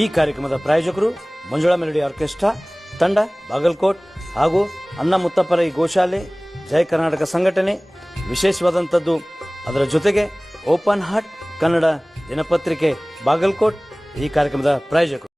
ಈ ಕಾರ್ಯಕ್ರಮದ ಪ್ರಾಯೋಜಕರು ಮಂಜುಳಾ ಮೆಲೋಡಿ ಆರ್ಕೆಸ್ಟ್ರಾ ತಂಡ ಬಾಗಲಕೋಟ್ ಹಾಗೂ ಅನ್ನ ಮುತ್ತಪ್ಪರೈ ಗೋಶಾಲೆ ಜಯ ಕರ್ನಾಟಕ ಸಂಘಟನೆ. ವಿಶೇಷವಾದಂಥದ್ದು ಅದರ ಜೊತೆಗೆ ಓಪನ್ ಹಾರ್ಟ್ ಕನ್ನಡ ದಿನಪತ್ರಿಕೆ ಬಾಗಲಕೋಟ್ ಈ ಕಾರ್ಯಕ್ರಮದ ಪ್ರಾಯೋಜಕರು.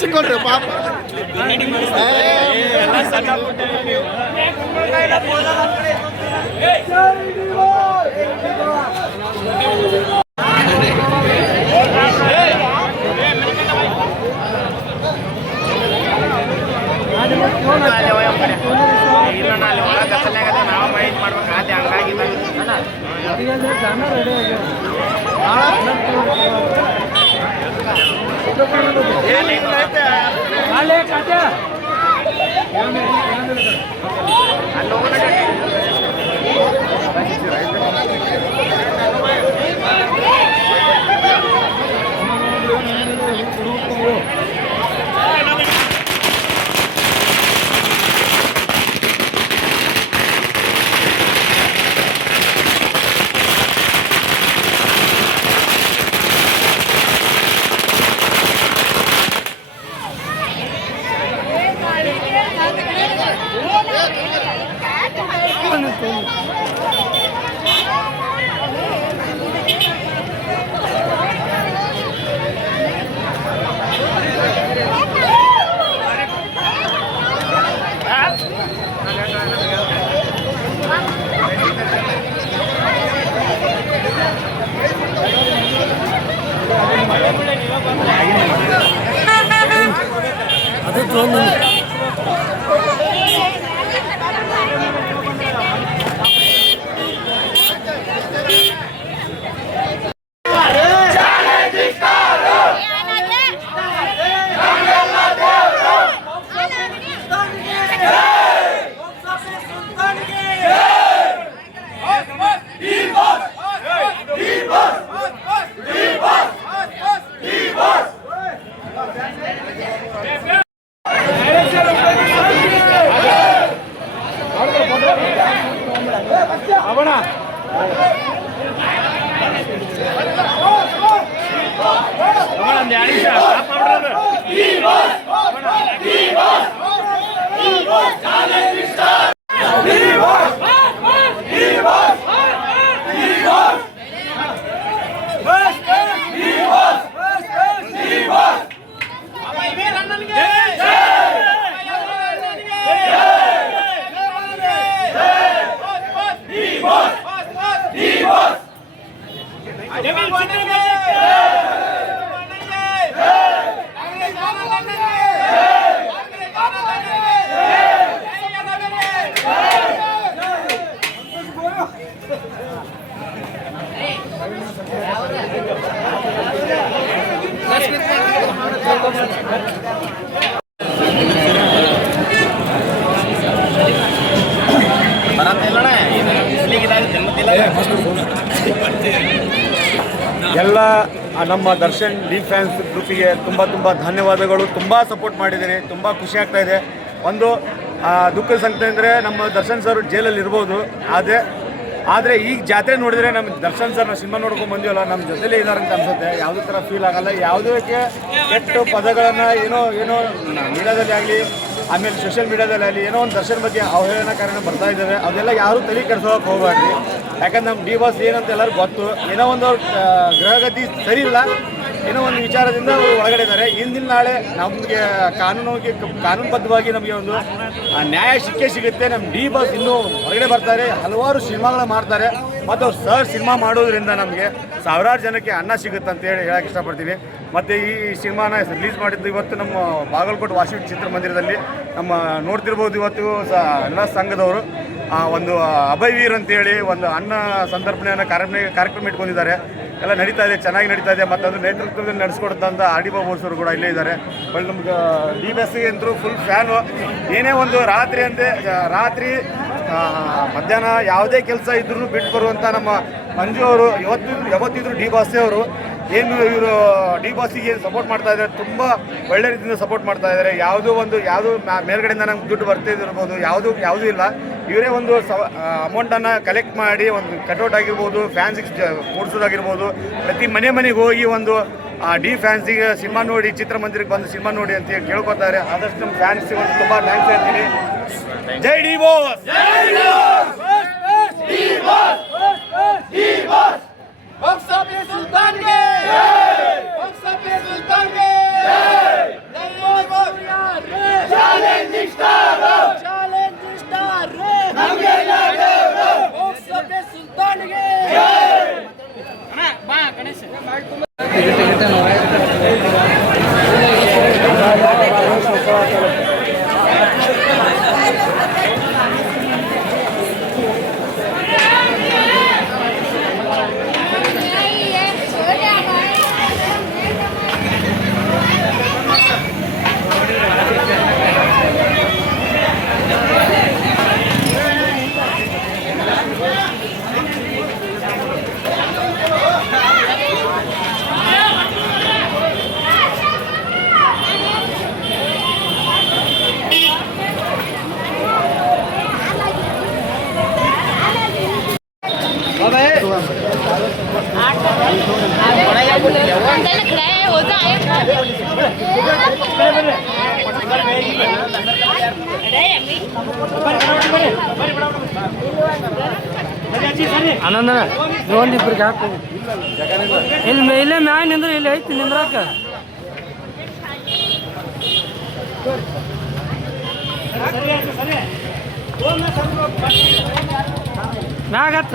ಸಿಕ್ಕೊಂಡ್ರಿ ಪಾಪ Viva! ಎಲ್ಲ ನಮ್ಮ ದರ್ಶನ್ ಡಿ ಫ್ಯಾನ್ಸ್ ಗ್ರೂಪಿಗೆ ತುಂಬ ಧನ್ಯವಾದಗಳು. ತುಂಬ ಸಪೋರ್ಟ್ ಮಾಡಿದ್ದೀರಿ, ತುಂಬ ಖುಷಿ ಆಗ್ತಾ ಇದೆ. ಒಂದು ದುಃಖದ ಸಂಗತಿ ಅಂದರೆ ನಮ್ಮ ದರ್ಶನ್ ಸರ್ ಜೈಲಲ್ಲಿ ಇರ್ಬೋದು, ಆದರೆ ಈಗ ಜಾತ್ರೆ ನೋಡಿದರೆ ನಮ್ಮ ದರ್ಶನ್ ಸರ್ ಸಿನಿಮಾ ನೋಡ್ಕೊಂಡು ಬಂದಿವಲ್ಲ, ನಮ್ಮ ಜೊತೆಲೇ ಇದ್ದಾರೆ ಅಂತ ಅನ್ಸುತ್ತೆ. ಯಾವುದೇ ಥರ ಫೀಲ್ ಆಗಲ್ಲ. ಯಾವುದಕ್ಕೆ ಕೆಟ್ಟ ಪದಗಳನ್ನು ಏನೋ ಮೀಡಿಯಾದಲ್ಲಿ ಆಗಲಿ, ಆಮೇಲೆ ಸೋಷಿಯಲ್ ಮೀಡಿಯಾದಲ್ಲಿ ಆಗಲಿ ಏನೋ ಒಂದು ದರ್ಶನ್ ಬಗ್ಗೆ ಅವಹೇಳನಕಾರಣ ಬರ್ತಾ ಇದ್ದಾವೆ. ಅದೆಲ್ಲ ಯಾರೂ ತಲೆ ಕೆಡಿಸೋಕೆ ಹೋಗಬೇಡ್ರಿ. ಯಾಕಂದ್ರೆ ನಮ್ಮ ಡಿ ಬಾಸ್ ಏನಂತ ಎಲ್ಲರೂ ಗೊತ್ತು. ಏನೋ ಒಂದು ಗ್ರಹಗತಿ ಸರಿ ಇಲ್ಲ, ಏನೋ ಒಂದು ವಿಚಾರದಿಂದ ಅವರು ಒಳಗಡೆ ಇದ್ದಾರೆ. ಇಂದಿನ ನಾಳೆ ನಮಗೆ ಕಾನೂನುಬದ್ಧವಾಗಿ ನಮಗೆ ಒಂದು ನ್ಯಾಯ ಸಿಗುತ್ತೆ. ನಮ್ಮ ಡಿ ಬಾಸ್ ಇನ್ನೂ ಹೊರಗಡೆ ಬರ್ತಾರೆ, ಹಲವಾರು ಸಿನಿಮಾಗಳು ಮಾಡ್ತಾರೆ. ಮತ್ತು ಅವ್ರು ಸರ್ ಸಿನಿಮಾ ಮಾಡೋದ್ರಿಂದ ನಮಗೆ ಸಾವಿರಾರು ಜನಕ್ಕೆ ಅನ್ನ ಸಿಗುತ್ತೆ ಅಂತೇಳಿ ಹೇಳಕ್ಕೆ ಇಷ್ಟಪಡ್ತೀನಿ. ಮತ್ತು ಈ ಸಿನಿಮಾನ ರಿಲೀಸ್ ಮಾಡಿದ್ದು ಇವತ್ತು ನಮ್ಮ ಬಾಗಲಕೋಟೆ ವಾಸಿ ಚಿತ್ರಮಂದಿರದಲ್ಲಿ ನಮ್ಮ ನೋಡ್ತಿರ್ಬೋದು. ಇವತ್ತು ಎಲ್ಲ ಸಂಘದವರು ಒಂದು ಅಭಯವೀರ್ ಅಂತೇಳಿ ಒಂದು ಅನ್ನ ಸಂತರ್ಪಣೆಯನ್ನು ಕಾರ್ಯಕ್ರಮ ಇಟ್ಕೊಂಡಿದ್ದಾರೆ. ಎಲ್ಲ ನಡೀತಾ ಇದೆ, ಚೆನ್ನಾಗಿ ನಡೀತಾ ಇದೆ. ಮತ್ತು ಅದ್ರ ನೇತೃತ್ವದಲ್ಲಿ ನಡೆಸ್ಕೊಡುತ್ತಂಥ ಆರ್ ಡಿ ಬಾಬು ಸರ್ ಕೂಡ ಇಲ್ಲೇ ಇದ್ದಾರೆ. ಬಟ್ ನಮ್ಗೆ ಡಿ ಬಾಸ್ಗೆ ಅಂತೂ ಫುಲ್ ಫ್ಯಾನು. ಏನೇ ಒಂದು ರಾತ್ರಿ ಮಧ್ಯಾಹ್ನ ಯಾವುದೇ ಕೆಲಸ ಇದ್ರೂ ಬಿಟ್ಟು ಬರುವಂಥ ನಮ್ಮ ಮಂಜು ಅವರು ಯಾವತ್ತಿದ್ರು ಡಿ ಬಾಸೇ ಅವರು. ಏನು ಇವರು ಡಿ ಬಾಸಿಗೆ ಏನು ಸಪೋರ್ಟ್ ಮಾಡ್ತಾ ಇದ್ದಾರೆ, ತುಂಬ ಒಳ್ಳೆ ರೀತಿಯಿಂದ ಸಪೋರ್ಟ್ ಮಾಡ್ತಾ ಇದ್ದಾರೆ. ಯಾವುದು ಮೇಲ್ಗಡೆಯಿಂದ ನಮ್ಗೆ ದುಡ್ಡು ಬರ್ತಿದ್ದಿರ್ಬೋದು, ಯಾವುದೂ ಇಲ್ಲ. ಇವರೇ ಒಂದು ಅಮೌಂಟನ್ನು ಕಲೆಕ್ಟ್ ಮಾಡಿ ಒಂದು ಕಟೌಟ್ ಆಗಿರ್ಬೋದು, ಫ್ಯಾನ್ಸಿಗೆ ಕೂಡಿಸೋದಾಗಿರ್ಬೋದು, ಪ್ರತಿ ಮನೆಗೆ ಹೋಗಿ ಒಂದು ಡಿ ಫ್ಯಾನ್ಸಿಗೆ ಸಿನಿಮಾ ನೋಡಿ, ಚಿತ್ರಮಂದಿರಕ್ಕೆ ಬಂದು ಸಿನಿಮಾ ನೋಡಿ ಅಂತ ಕೇಳ್ಕೊತಾರೆ. ಆದಷ್ಟು ನಮ್ಮ ಫ್ಯಾನ್ಸಿಗೆ ಒಂದು ತುಂಬ ಥ್ಯಾಂಕ್ಸ್ ಹೇಳ್ತೀನಿ. ಜೈ ಡಿ ಬಾಸ್. ಆನಂದನ ಒಂದಿಬ್ರಿಗೆ ಹಾಕು. ಇಲ್ಲೇ ಮ್ಯಾಗ ನಿಂದ್ರೆ ಇಲ್ಲಿ ಐತಿ ನಿಂದ್ರಾಕ. ಮ್ಯಾಗ ಹತ್ತ.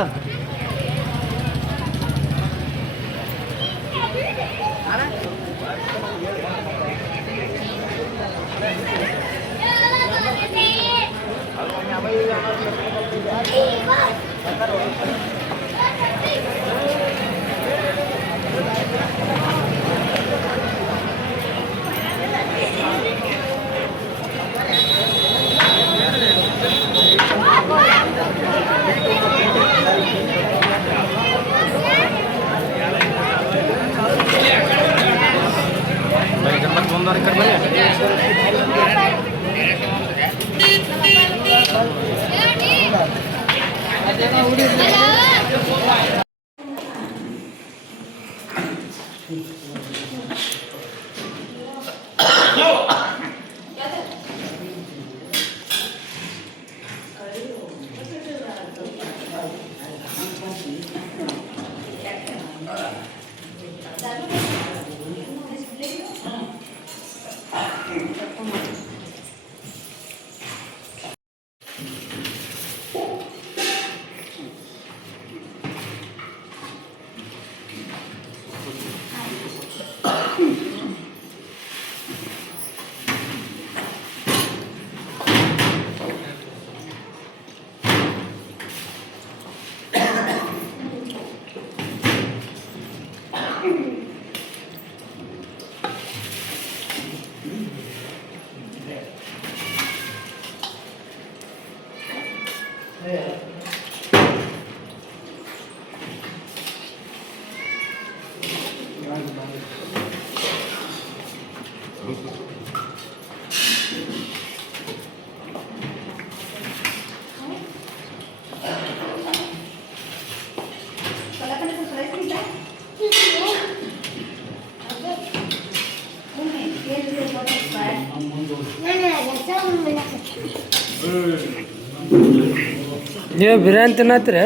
ನೀವು ಬಿರಿಯಾನಿ ತಿನ್ನತ್ರಿ?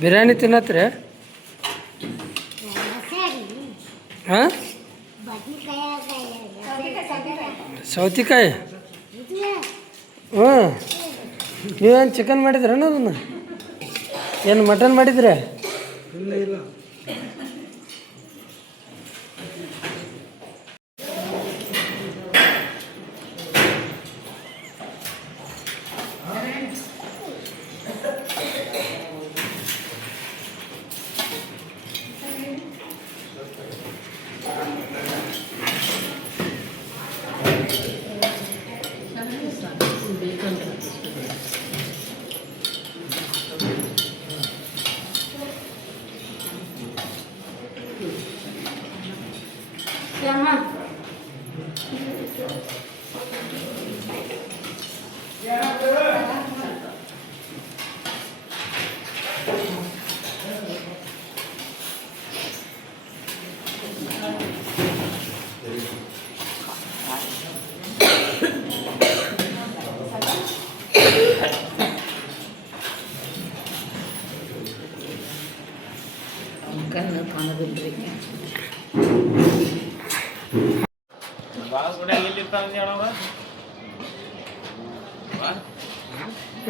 ಬಿರಿಯಾನಿ ತಿನ್ನತ್ರಿ? ಹಾಂ, ಸೌತಿಕಾಯಿ. ಹ್ಞೂ, ನೀವೇನು ಚಿಕನ್ ಮಾಡಿದ್ರೇನು? ಅದನ್ನು ಏನು ಮಟನ್ ಮಾಡಿದ್ರಿ?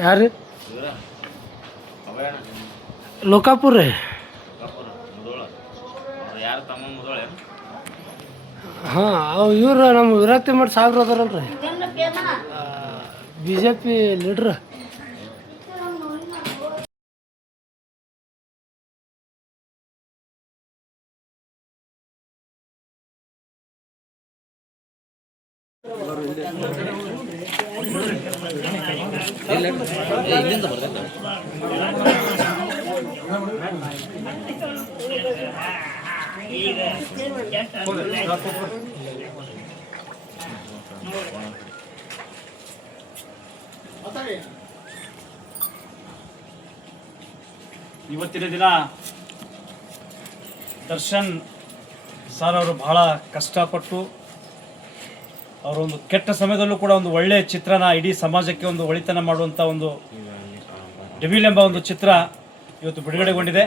ಯಾರು? ಲೋಕಾಪುರ ರೀ. ಹಾಂ, ಅವು ಇವ್ರು ನಮ್ಮ ವಿರಕ್ತಿ ಮಠ ಸಾಹೇಬ್ರು ಅದಾರಲ್ರಿ, BJP ಲೀಡ್ರ್. ಇವತ್ತಿನ ದಿನ ದರ್ಶನ್ ಸರ್ ಅವರು ಬಹಳ ಕಷ್ಟಪಟ್ಟು ಅವರೊಂದು ಕೆಟ್ಟ ಸಮಯದಲ್ಲೂ ಕೂಡ ಒಂದು ಒಳ್ಳೆಯ ಚಿತ್ರನ ಇಡೀ ಸಮಾಜಕ್ಕೆ ಒಂದು ಒಳಿತನ ಮಾಡುವಂಥ ಒಂದು ಡೆವಿಲ್ ಎಂಬ ಒಂದು ಚಿತ್ರ ಇವತ್ತು ಬಿಡುಗಡೆಗೊಂಡಿದೆ.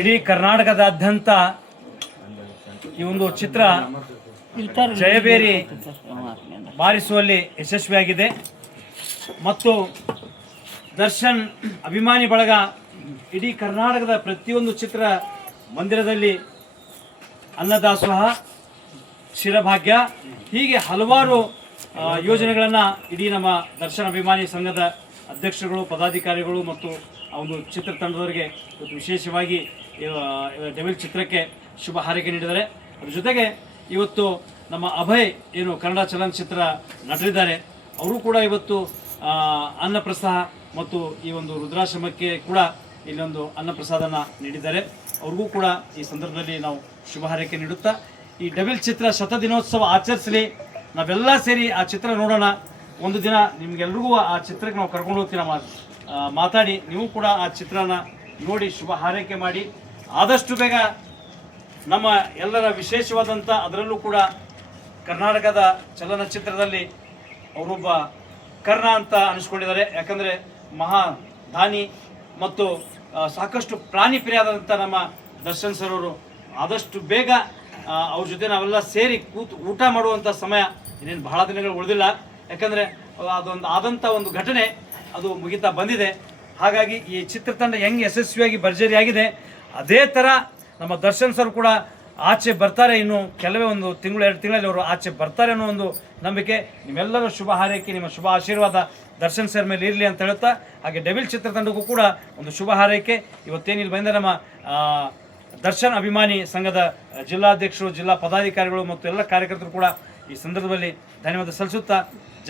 ಇಡೀ ಕರ್ನಾಟಕದಾದ್ಯಂತ ಈ ಒಂದು ಚಿತ್ರ ಜಯಬೇರಿ ಬಾರಿಸುವಲ್ಲಿ ಯಶಸ್ವಿಯಾಗಿದೆ ಮತ್ತು ದರ್ಶನ್ ಅಭಿಮಾನಿ ಬಳಗ ಇಡೀ ಕರ್ನಾಟಕದ ಪ್ರತಿಯೊಂದು ಚಿತ್ರ ಮಂದಿರದಲ್ಲಿ ಅನ್ನದಾಸೋಹ, ಶಿರಭಾಗ್ಯ, ಹೀಗೆ ಹಲವಾರು ಯೋಜನೆಗಳನ್ನು ಇಡೀ ನಮ್ಮ ದರ್ಶನ್ ಅಭಿಮಾನಿ ಸಂಘದ ಅಧ್ಯಕ್ಷರುಗಳು, ಪದಾಧಿಕಾರಿಗಳು ಮತ್ತು ಆ ಒಂದು ಚಿತ್ರತಂಡದವರಿಗೆ ಇವತ್ತು ವಿಶೇಷವಾಗಿ ಡೆವಿಲ್ ಚಿತ್ರಕ್ಕೆ ಶುಭ ಹಾರೈಕೆ ನೀಡಿದ್ದಾರೆ. ಅದ್ರ ಜೊತೆಗೆ ಇವತ್ತು ನಮ್ಮ ಅಭಯ್ ಏನು ಕನ್ನಡ ಚಲನಚಿತ್ರ ನಟರಿದ್ದಾರೆ, ಅವರು ಕೂಡ ಇವತ್ತು ಅನ್ನಪ್ರಸಾದ ಮತ್ತು ಈ ಒಂದು ವೃದ್ಧಾಶ್ರಮಕ್ಕೆ ಕೂಡ ಇಲ್ಲೊಂದು ಅನ್ನಪ್ರಸಾದನ ನೀಡಿದ್ದಾರೆ. ಅವ್ರಿಗೂ ಕೂಡ ಈ ಸಂದರ್ಭದಲ್ಲಿ ನಾವು ಶುಭ ಹಾರೈಕೆ ನೀಡುತ್ತಾ ಈ ಡೆವಿಲ್ ಚಿತ್ರ ಶತದಿನೋತ್ಸವ ಆಚರಿಸಲಿ, ನಾವೆಲ್ಲ ಸೇರಿ ಆ ಚಿತ್ರ ನೋಡೋಣ. ಒಂದು ದಿನ ನಿಮ್ಗೆಲ್ರಿಗೂ ಆ ಚಿತ್ರಕ್ಕೆ ನಾವು ಕರ್ಕೊಂಡು ಹೋಗ್ತೀವಿ, ಮಾತಾಡಿ ನೀವು ಕೂಡ ಆ ಚಿತ್ರನ ನೋಡಿ ಶುಭ ಹಾರೈಕೆ ಮಾಡಿ. ಆದಷ್ಟು ಬೇಗ ನಮ್ಮ ಎಲ್ಲರ ವಿಶೇಷವಾದಂಥ ಅದರಲ್ಲೂ ಕೂಡ ಕರ್ನಾಟಕದ ಚಲನಚಿತ್ರದಲ್ಲಿ ಅವರೊಬ್ಬ ಕರ್ಣ ಅಂತ ಅನಿಸ್ಕೊಂಡಿದ್ದಾರೆ. ಯಾಕಂದರೆ ಮಹಾ ದಾನಿ ಮತ್ತು ಸಾಕಷ್ಟು ಪ್ರಾಣಿ ಪ್ರಿಯಾದಂಥ ನಮ್ಮ ದರ್ಶನ್ ಸರ್ ಅವರು ಆದಷ್ಟು ಬೇಗ ಅವ್ರ ಜೊತೆ ನಾವೆಲ್ಲ ಸೇರಿ ಕೂತು ಊಟ ಮಾಡುವಂಥ ಸಮಯ ಇನ್ನೇನು ಬಹಳ ದಿನಗಳು ಉಳಿದಿಲ್ಲ. ಯಾಕಂದರೆ ಅದೊಂದು ಆದಂಥ ಒಂದು ಘಟನೆ ಅದು ಮುಗಿತಾ ಬಂದಿದೆ. ಹಾಗಾಗಿ ಈ ಚಿತ್ರತಂಡ ಹೆಂಗೆ ಯಶಸ್ವಿಯಾಗಿ ಭರ್ಜರಿಯಾಗಿದೆ ಅದೇ ಥರ ನಮ್ಮ ದರ್ಶನ್ ಸರ್ ಕೂಡ ಆಚೆ ಬರ್ತಾರೆ. ಇನ್ನು ಕೆಲವೇ ಒಂದು ತಿಂಗಳು 2 ತಿಂಗಳಲ್ಲಿ ಅವರು ಆಚೆ ಬರ್ತಾರೆ ಅನ್ನೋ ಒಂದು ನಂಬಿಕೆ. ನಿಮ್ಮೆಲ್ಲರ ಶುಭ ಹಾರೈಕೆ, ನಿಮ್ಮ ಶುಭ ಆಶೀರ್ವಾದ ದರ್ಶನ್ ಸರ್ ಮೇಲೆ ಇರಲಿ ಅಂತ ಹೇಳುತ್ತಾ, ಹಾಗೆ ಡೆವಿಲ್ ಚಿತ್ರತಂಡಕ್ಕೂ ಕೂಡ ಒಂದು ಶುಭ ಹಾರೈಕೆ. ಇವತ್ತೇನಿಲ್ಲಿ ಬಂದ ನಮ್ಮ ದರ್ಶನ್ ಅಭಿಮಾನಿ ಸಂಘದ ಜಿಲ್ಲಾಧ್ಯಕ್ಷರು, ಜಿಲ್ಲಾ ಪದಾಧಿಕಾರಿಗಳು ಮತ್ತು ಎಲ್ಲ ಕಾರ್ಯಕರ್ತರು ಕೂಡ ಈ ಸಂದರ್ಭದಲ್ಲಿ ಧನ್ಯವಾದ ಸಲ್ಲಿಸುತ್ತಾ,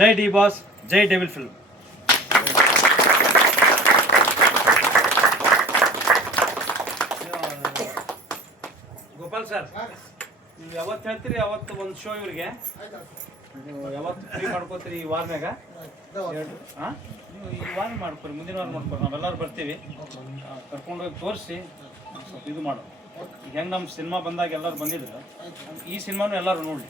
ಜೈ ಡಿ ಬಾಸ್, ಜೈ ಡೆವಿಲ್ ಫಿಲ್ಮ್. ಗೋಪಾಲ್ ಸರ್, ನೀವು ಯಾವತ್ತು ಹೇಳ್ತೀರಿ ಅವತ್ತು ಒಂದು ಶೋ ಇವ್ರಿಗೆ ನೀವು ಯಾವತ್ತು ಫ್ರೀ ಮಾಡ್ಕೋತೀರಿ ಈ ವಾರನಾಗ? ಹಾಂ, ನೀವು ಈ ವಾರ ಮಾಡ್ಕೊರಿ, ಮುಂದಿನ ವಾರ ಮಾಡ್ಕೊರಿ, ನಾವೆಲ್ಲರೂ ಬರ್ತೀವಿ. ಕರ್ಕೊಂಡೋಗಿ ತೋರಿಸಿ ಸ್ವಲ್ಪ ಇದು ಮಾಡು. ಈಗ ಹೆಂಗೆ ನಮ್ಮ ಸಿನಿಮಾ ಬಂದಾಗ ಎಲ್ಲರೂ ಬಂದಿದ್ರು, ಈ ಸಿನಿಮಾನು ಎಲ್ಲರೂ ನೋಡಿ.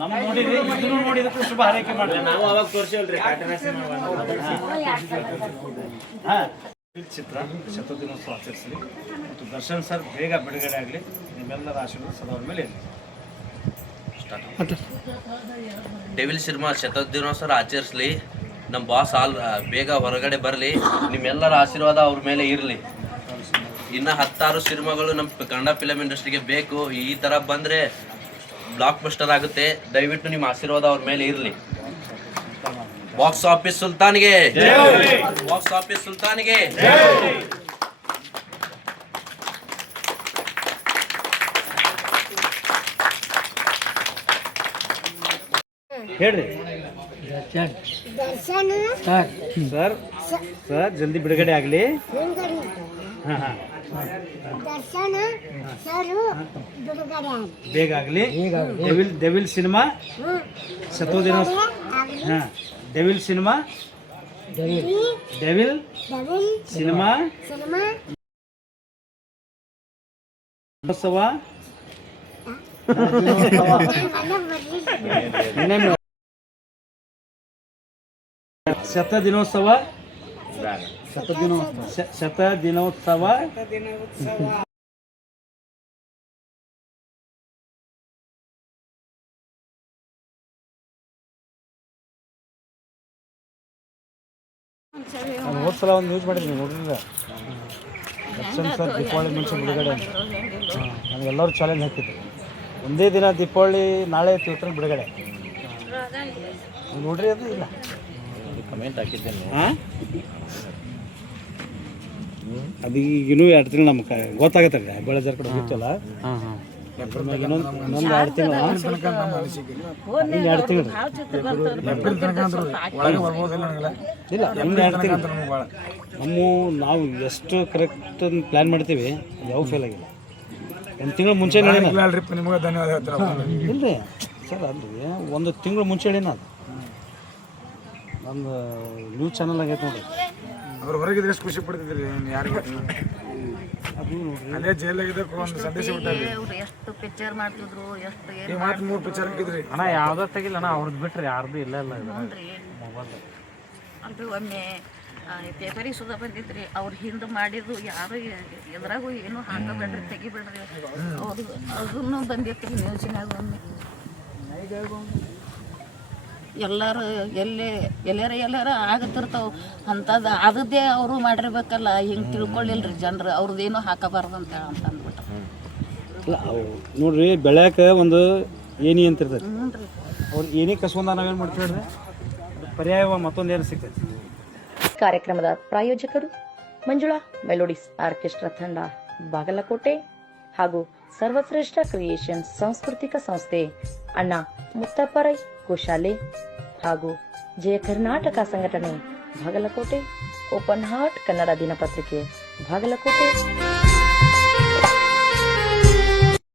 ನಮ್ಮ ನೋಡಿರಿ, ಇದನ್ನು ನೋಡಿದಕ್ಕೂ ಶುಭ ಹಾರೈಕೆ ಮಾಡ್ತೀವಿ. ನಾವು ಅವಾಗ ತೋರಿಸಿವಲ್ರಿ ಹಾಂ. ಚಿತ್ರ ಶತದಿನೋತ್ಸವ ಆಚರಿಸಲಿ ಮತ್ತು ದರ್ಶನ್ ಸರ್ ಬೇಗ ಬಿಡುಗಡೆ ಆಗಲಿ. ನಿಮ್ಮೆಲ್ಲರ ಆಶೀರ್ವಾದ ಸದಾ ಅವ್ರ ಮೇಲೆ ಇರಲಿ. ಡೆವಿಲ್ ಸಿನಿಮಾ ಶತದಿನೋತ್ಸವ ಆಚರಿಸಲಿ, ನಮ್ಮ ಬಾಸ್ ಬೇಗ ಹೊರಗಡೆ ಬರಲಿ, ನಿಮ್ಮೆಲ್ಲರ ಆಶೀರ್ವಾದ ಅವ್ರ ಮೇಲೆ ಇರಲಿ. ಇನ್ನು 10 ಸಿನಿಮಾಗಳು ನಮ್ಮ ಕನ್ನಡ ಫಿಲಮ್ ಇಂಡಸ್ಟ್ರಿಗೆ ಬೇಕು. ಈ ಥರ ಬಂದರೆ ಬ್ಲಾಕ್ ಬಸ್ಟರ್ ಆಗುತ್ತೆ. ದಯವಿಟ್ಟು ನಿಮ್ಮ ಆಶೀರ್ವಾದ ಅವ್ರ ಮೇಲೆ ಇರಲಿ. ಬಾಕ್ಸ್ ಆಫೀಸ್ ಸುಲ್ತಾನ್ಗೆ, ಬಾಕ್ಸ್ ಆಫೀಸ್ ಸುಲ್ತಾನ್ಗೆ. ಹೇಳ್ರಿ ಸರ್. ಸರ್ ಜಲ್ದಿ ಬಿಡುಗಡೆ ಆಗಲಿ. ಹಾಂ ಹಾಂ, ಬೇಗ ಆಗಲಿ. ಡೆವಿಲ್ ಸಿನಿಮಾ ಶತದಿನೋತ್ಸವ. ಹಾಂ, ಡೆವಿಲ್ ಸಿನಿಮಾ, ಡೆವಿಲ್ ಸಿನಿಮಾ ಉತ್ಸವ ಶತದಿನೋತ್ಸವ ಹೋದ್ಸಲ ಒಂದು ನ್ಯೂಸ್ ಮಾಡಿದ್ರಿ ನೋಡ್ರಿಲ್ಲ, ದರ್ಶನ್ ಸರ್ ದೀಪಾವಳಿ ಮುಂಚೆ ಬಿಡುಗಡೆ ಅಂತ. ನನಗೆಲ್ಲರೂ ಚಾಲೆಂಜ್ ಹಾಕಿದ್ರು, ಒಂದೇ ದಿನ ದೀಪಾವಳಿ ನಾಳೆ ಇವತ್ತಿನ ಬಿಡುಗಡೆ ನೋಡ್ರಿ. ಅದು ಇಲ್ಲ ಕಮೆಂಟ್ ಹಾಕಿದ್ದೇನೆ. ಹಾಂ, ಅದು ಈಗ ಇನ್ನೂ 2 ತಿಂಗಳು ನಮ್ಗೆ ಗೊತ್ತಾಗತ್ತೆ. ಹೆಬ್ಬಾಳ ಜಾರ್ ಕಡೆ ಹೋಗಿತ್ತಲ್ಲ, ಇನ್ನೊಂದು 2 ತಿಂಗಳು, 2 ತಿಂಗಳು ಇಲ್ಲ, ಇನ್ನೂ 2 ತಿಂಗಳು ನಾವು ಎಷ್ಟು ಕರೆಕ್ಟ್ ಪ್ಲ್ಯಾನ್ ಮಾಡ್ತೀವಿ, ಯಾವ ಫೇಲ್ ಆಗಿಲ್ಲ. 1 ತಿಂಗಳು ಮುಂಚೆ ನಿಮಗೆ ಧನ್ಯವಾದ ಇಲ್ಲರಿ ಸರ್. ಅಲ್ರಿ 1 ತಿಂಗಳು ಮುಂಚೆ ಹೇಳಿನ ಅದು ಒಂದು ನ್ಯೂಸ್ ಚಾನಲ್ ಆಗೈತೆ ನೋಡ್ರಿ. ಅವ್ರು ಹೊರಗಿದ್ರೆ ಎಷ್ಟು ಖುಷಿ ಪಡ್ತಿದ್ರಿ ಯಾರಿಗೆ? ಅದೇ ಜೈಲಾಗಿದ್ದಕ್ಕೆ ಒಂದು ಸಂದೇಶ ಬಿಟ್ಟಾರೆ. ಎಷ್ಟು ಪಿಕ್ಚರ್ ಮಾಡ್ತಿದ್ರು, ಎಷ್ಟು ಈ ಮಾತು 3 ಪಿಕ್ಚರ್ ಹಾಕಿದ್ರಿ ಅಣ್ಣ. ಯಾವ್ದೋ ತೆಗಿಲ್ಲ ಅಣ್ಣ, ಅವ್ರದ್ದು ಬಿಟ್ರಿ ಯಾರ್ದು ಇಲ್ಲ. ಅದು ಒಮ್ಮೆ ಪೇಪರಿಗೆ ಸುಧಾ ಬಂದಿದ್ರಿ, ಅವ್ರ ಹಿಂದೆ ಮಾಡಿದ್ದು ಯಾರು ಎದ್ರಾಗೂ ಏನು ಹಾಕಬೇಡ್ರಿ, ತೆಗಿಬೇಡ್ರಿ ಅವ್ರು. ಅದನ್ನು ಬಂದಿತ್ತು ನ್ಯೂಸಿನಾಗ ಒಮ್ಮೆ. ಎಲ್ಲರೂ ಎಲ್ಲಾರ ಆಗತ್ತಿರ್ತಾವೆ ಅಂಥದ್ದು. ಅದದ್ದೇ ಅವರು ಮಾಡಿರ್ಬೇಕಲ್ಲ, ಹಿಂಗೆ ತಿಳ್ಕೊಳ್ಳಿಲ್ರಿ ಜನರು, ಅವ್ರದ್ದೇನು ಹಾಕಬಾರ್ದು ಅಂತ ಅಂದ್ಬಿಟ್ಟು. ಇಲ್ಲ ನೋಡ್ರಿ, ಬೆಳ್ಯಾಕ ಒಂದು ಏನಿ ಅಂತ ಇರ್ತೈತಿ. ಹ್ಞೂ ರೀ, ಅವ್ರು ಏನೇ ಕಸ್ಕೊಂಡ ನಾವೇನು ಮಾಡ್ತೀವಿ ಹೇಳ್ರಿ, ಪರ್ಯಾಯ ಮತ್ತೊಂದು ಏನು ಸಿಗ್ತೈತಿ. ಕಾರ್ಯಕ್ರಮದ ಪ್ರಾಯೋಜಕರು ಮಂಜುಳಾ ಮೆಲೋಡಿಸ್ ಆರ್ಕೆಸ್ಟ್ರಾ ತಂಡ ಬಾಗಲಕೋಟೆ ಹಾಗೂ ಸರ್ವಶ್ರೇಷ್ಠ ಕ್ರಿಯೇಷನ್ಸ್ ಸಾಂಸ್ಕೃತಿಕ ಸಂಸ್ಥೆ ಅಣ್ಣ ಮುತ್ತಪ್ಪರೈ ಗೋಶಾಲೆ ಹಾಗೂ ಜಯ ಕರ್ನಾಟಕ ಸಂಘಟನೆ ಬಾಗಲಕೋಟೆ, ಓಪನ್ ಹಾರ್ಟ್ ಕನ್ನಡ ದಿನಪತ್ರಿಕೆ ಬಾಗಲಕೋಟೆ.